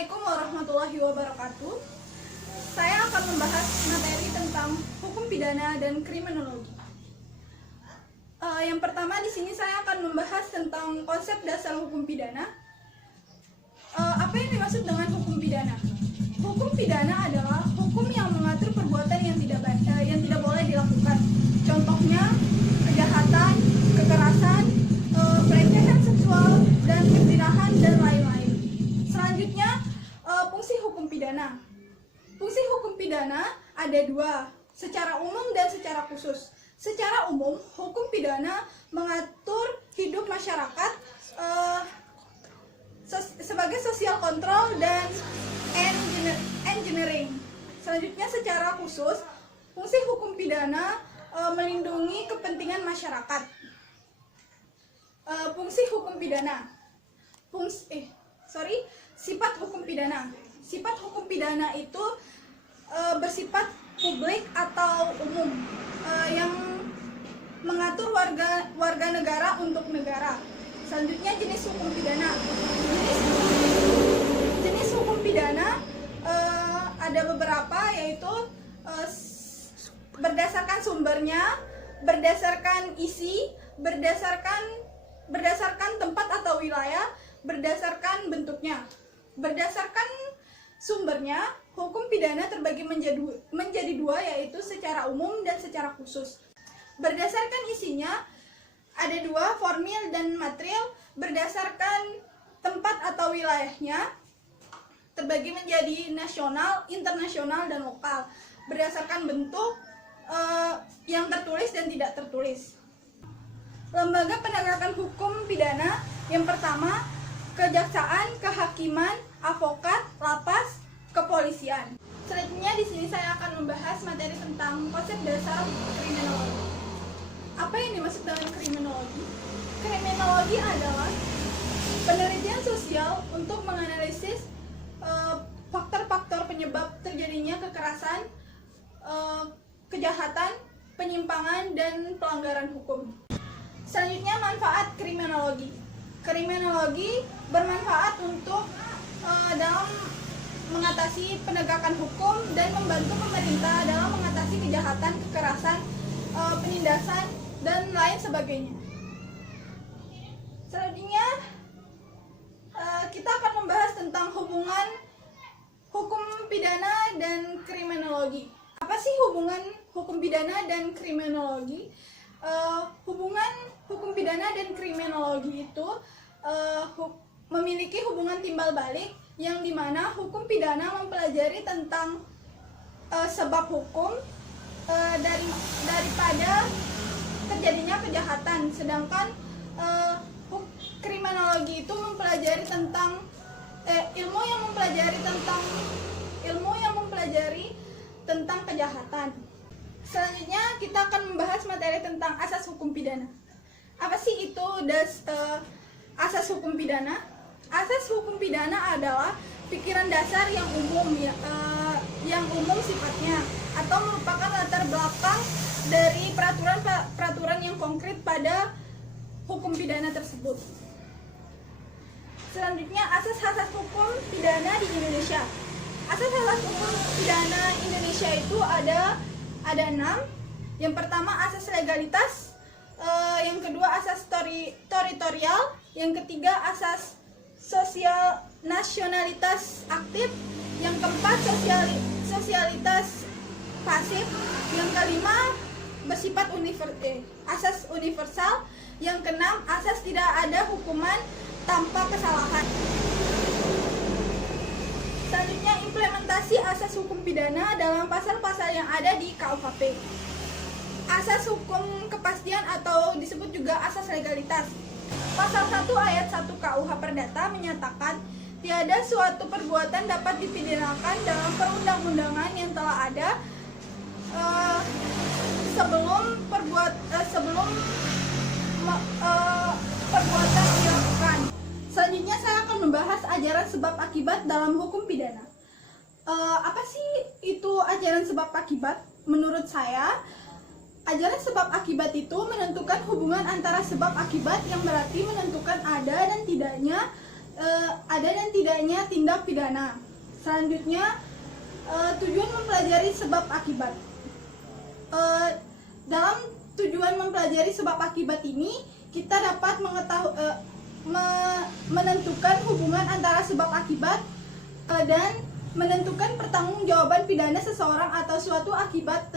Assalamualaikum warahmatullahi wabarakatuh. Saya akan membahas materi tentang hukum pidana dan kriminologi. Yang pertama di sini saya akan membahas tentang konsep dasar hukum pidana. Apa yang dimaksud dengan hukum pidana? Hukum pidana adalah hukum yang mengatur perbuatan yang tidak boleh dilakukan. Contohnya kejahatan, kekerasan, pelecehan seksual, dan perzinahan dan lain-lain. Selanjutnya, fungsi hukum pidana. Fungsi hukum pidana ada dua, secara umum dan secara khusus. Secara umum, hukum pidana mengatur hidup masyarakat sebagai social control dan engineering. Selanjutnya, secara khusus, fungsi hukum pidana melindungi kepentingan masyarakat. Fungsi hukum pidana. Sifat hukum pidana. Sifat hukum pidana itu bersifat publik atau umum, yang mengatur warga negara untuk negara. Selanjutnya, jenis hukum pidana. Jenis hukum pidana ada beberapa, yaitu berdasarkan sumbernya, berdasarkan isi, berdasarkan tempat atau wilayah, berdasarkan bentuknya. Berdasarkan sumbernya, hukum pidana terbagi menjadi dua, yaitu secara umum dan secara khusus. Berdasarkan isinya, ada dua, formil dan material. Berdasarkan tempat atau wilayahnya, terbagi menjadi nasional, internasional, dan lokal. Berdasarkan bentuk, yang tertulis dan tidak tertulis. Lembaga penegakan hukum pidana yang pertama, kejaksaan, kehakiman, avokat, lapas, kepolisian. Selanjutnya di sini saya akan membahas materi tentang konsep dasar kriminologi. Apa yang dimaksud dengan kriminologi? Kriminologi adalah penelitian sosial untuk menganalisis faktor-faktor penyebab terjadinya kekerasan, kejahatan, penyimpangan, dan pelanggaran hukum. Selanjutnya, manfaat kriminologi. Kriminologi bermanfaat untuk dalam mengatasi penegakan hukum dan membantu pemerintah dalam mengatasi kejahatan, kekerasan, penindasan, dan lain sebagainya. Selanjutnya, kita akan membahas tentang hubungan hukum pidana dan kriminologi. Apa sih hubungan hukum pidana dan kriminologi? Hubungan hukum pidana dan kriminologi itu memiliki hubungan timbal balik, yang dimana hukum pidana mempelajari tentang sebab hukum daripada terjadinya kejahatan, sedangkan kriminologi itu mempelajari tentang ilmu yang mempelajari tentang kejahatan. Selanjutnya kita akan membahas materi tentang asas hukum pidana. Apa sih itu asas hukum pidana? Asas hukum pidana adalah pikiran dasar yang umum sifatnya, atau merupakan latar belakang dari peraturan yang konkret pada hukum pidana tersebut. Selanjutnya, asas-asas hukum pidana di Indonesia. Asas-asas hukum pidana Indonesia itu ada 6. Yang pertama, asas legalitas. Yang kedua, asas teritorial. Yang ketiga, asas sosial nasionalitas aktif. Yang keempat, sosialitas pasif. Yang kelima, bersifat asas universal. Yang keenam, asas tidak ada hukuman tanpa kesalahan. Selanjutnya, implementasi asas hukum pidana dalam pasal-pasal yang ada di KUHP. Asas hukum kepastian atau disebut juga asas legalitas. Pasal 1 ayat 1 KUH Perdata menyatakan tiada suatu perbuatan dapat dipidanakan dalam perundang-undangan yang telah ada sebelum perbuatan dilakukan. Selanjutnya saya akan membahas ajaran sebab akibat dalam hukum pidana. Apa sih itu ajaran sebab akibat? Menurut saya, ajaran sebab akibat itu menentukan hubungan antara sebab akibat, yang berarti menentukan ada dan tidaknya ada dan tidaknya tindak pidana. Selanjutnya, tujuan mempelajari sebab akibat. Dalam tujuan mempelajari sebab akibat ini, kita dapat menentukan hubungan antara sebab akibat dan menentukan pertanggungjawaban pidana seseorang atau suatu akibat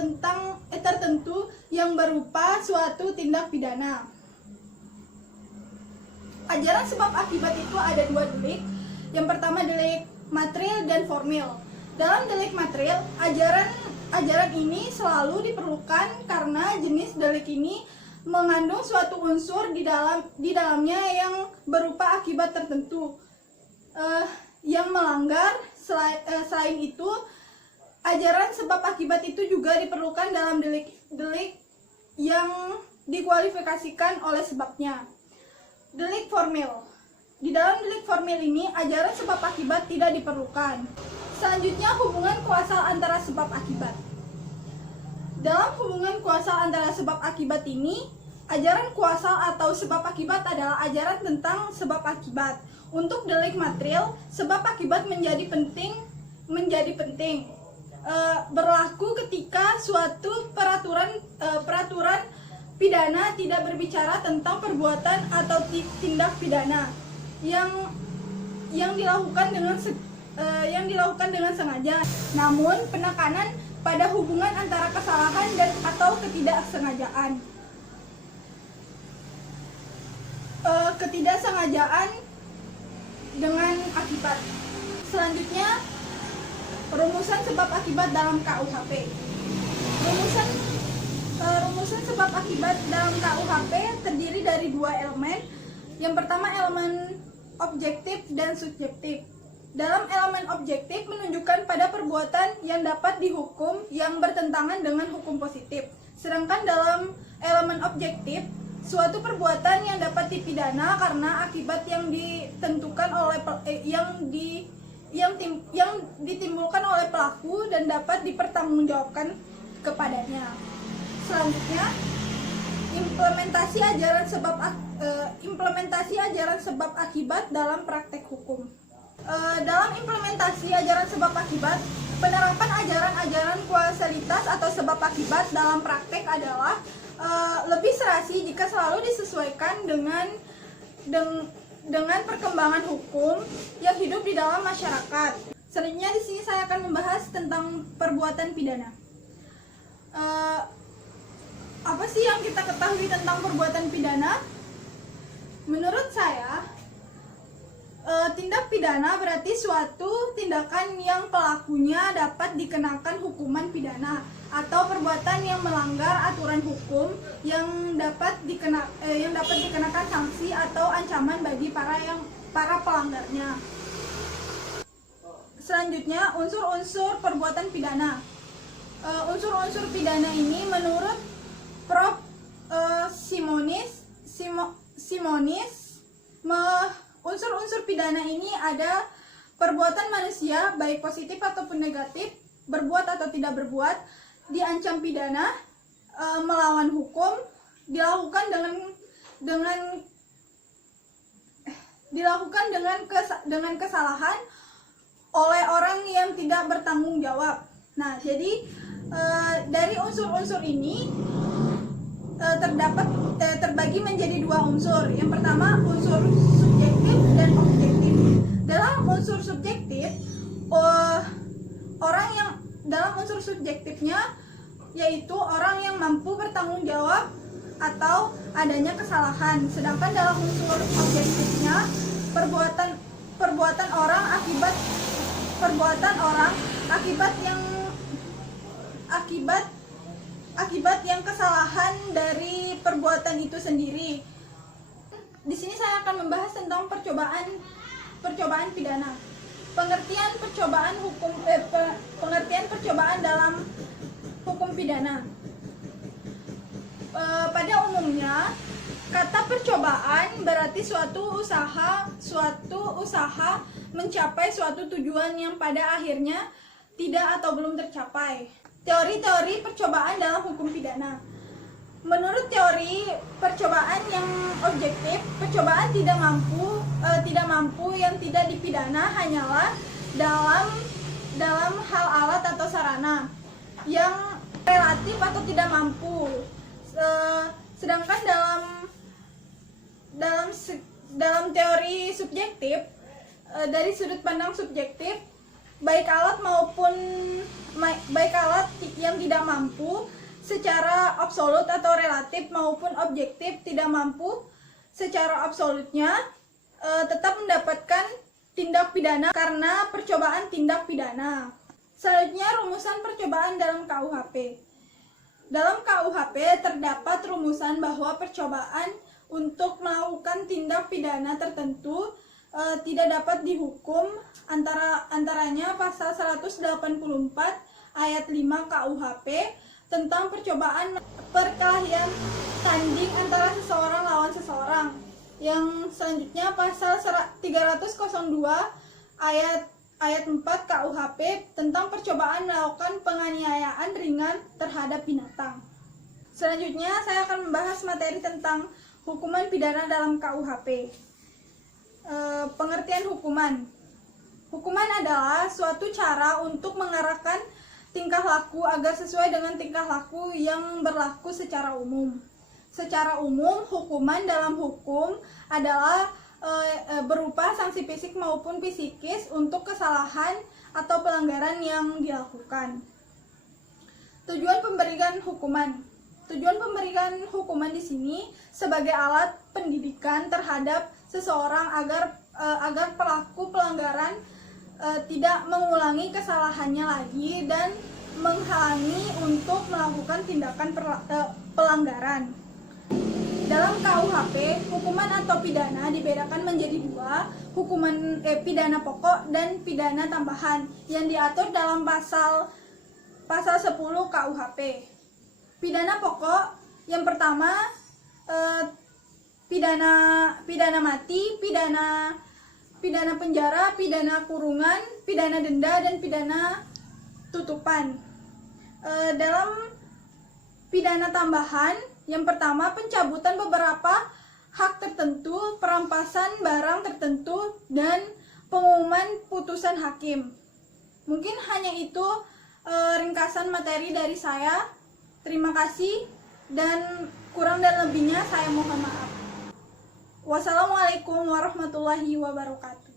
tertentu yang berupa suatu tindak pidana. Ajaran sebab akibat itu ada dua delik. Yang pertama delik material dan formil. Dalam delik material, ajaran ini selalu diperlukan karena jenis delik ini mengandung suatu unsur di dalamnya yang berupa akibat tertentu yang melanggar. Selain itu, ajaran sebab akibat itu juga diperlukan dalam delik yang dikualifikasikan oleh sebabnya. Delik formil. Di dalam delik formil ini, ajaran sebab akibat tidak diperlukan. Selanjutnya, hubungan kuasa antara sebab akibat. Dalam hubungan kuasa antara sebab akibat ini, ajaran kuasa atau sebab akibat adalah ajaran tentang sebab akibat. Untuk delik material, sebab akibat menjadi penting berlaku ketika suatu peraturan pidana tidak berbicara tentang perbuatan atau tindak pidana yang dilakukan dengan sengaja. Namun penekanan pada hubungan antara kesalahan dan atau ketidaksengajaan dengan akibat. Selanjutnya, rumusan sebab akibat dalam KUHP. Rumusan sebab akibat dalam KUHP terdiri dari dua elemen. Yang pertama, elemen objektif dan subjektif. Dalam elemen objektif menunjukkan pada perbuatan yang dapat dihukum yang bertentangan dengan hukum positif. Sedangkan dalam elemen objektif, suatu perbuatan yang dapat dipidana karena akibat yang ditimbulkan oleh pelaku dan dapat dipertanggungjawabkan kepadanya. Selanjutnya, implementasi ajaran sebab akibat dalam praktek hukum. Dalam implementasi ajaran sebab akibat, penerapan ajaran kausalitas atau sebab akibat dalam praktek adalah lebih serasi jika selalu disesuaikan dengan perkembangan hukum yang hidup di dalam masyarakat. Selanjutnya di sini saya akan membahas tentang perbuatan pidana. Apa sih yang kita ketahui tentang perbuatan pidana? Menurut saya, tindak pidana berarti suatu tindakan yang pelakunya dapat dikenakan hukuman pidana atau perbuatan yang melanggar aturan hukum yang dapat dikenakan sanksi atau ancaman bagi para pelanggarnya. Selanjutnya, unsur-unsur perbuatan pidana. Unsur-unsur pidana ini menurut Prof. Simonis, unsur-unsur pidana ini ada perbuatan manusia baik positif ataupun negatif, berbuat atau tidak berbuat, diancam pidana, melawan hukum, dilakukan dengan kesalahan oleh orang yang tidak bertanggung jawab. Nah, jadi dari unsur-unsur ini terbagi menjadi dua unsur. Yang pertama, unsur subjektif dan objektif. Dalam unsur subjektif, dalam unsur subjektifnya yaitu orang yang mampu bertanggung jawab atau adanya kesalahan. Sedangkan dalam unsur objektifnya, perbuatan orang akibat yang kesalahan dari perbuatan itu sendiri. Di sini saya akan membahas tentang percobaan pidana. Pengertian percobaan dalam hukum pidana. Pada umumnya, kata percobaan berarti suatu usaha mencapai suatu tujuan yang pada akhirnya tidak atau belum tercapai. Teori-teori percobaan dalam hukum pidana. Menurut teori percobaan yang objektif, percobaan tidak mampu yang tidak dipidana hanyalah dalam hal alat atau sarana yang relatif atau tidak mampu. Sedangkan dalam teori subjektif, dari sudut pandang subjektif, baik alat yang tidak mampu secara absolut atau relatif maupun objektif tidak mampu secara absolutnya tetap mendapatkan tindak pidana karena percobaan tindak pidana. Selanjutnya, rumusan percobaan dalam KUHP. Dalam KUHP terdapat rumusan bahwa percobaan untuk melakukan tindak pidana tertentu tidak dapat dihukum, antaranya pasal 184 ayat 5 KUHP tentang percobaan perkelahian tanding antara seseorang lawan seseorang. Yang selanjutnya pasal 302 ayat 4 KUHP tentang percobaan melakukan penganiayaan ringan terhadap binatang. Selanjutnya saya akan membahas materi tentang hukuman pidana dalam KUHP. Pengertian hukuman. Hukuman adalah suatu cara untuk mengarahkan tingkah laku agar sesuai dengan tingkah laku yang berlaku secara umum. Secara umum, hukuman dalam hukum adalah berupa sanksi fisik maupun psikis untuk kesalahan atau pelanggaran yang dilakukan. Tujuan pemberian hukuman. Tujuan pemberian hukuman di sini sebagai alat pendidikan terhadap seseorang agar pelaku pelanggaran tidak mengulangi kesalahannya lagi dan menghalangi untuk melakukan tindakan pelanggaran. Dalam KUHP, hukuman atau pidana dibedakan menjadi dua, hukuman pidana pokok dan pidana tambahan yang diatur dalam pasal 10 KUHP. Pidana pokok yang pertama pidana mati, pidana penjara, pidana kurungan, pidana denda, dan pidana tutupan. Dalam pidana tambahan, yang pertama pencabutan beberapa hak tertentu, perampasan barang tertentu, dan pengumuman putusan hakim. Mungkin hanya itu ringkasan materi dari saya. Terima kasih, dan kurang dan lebihnya saya mohon maaf. Wassalamualaikum warahmatullahi wabarakatuh.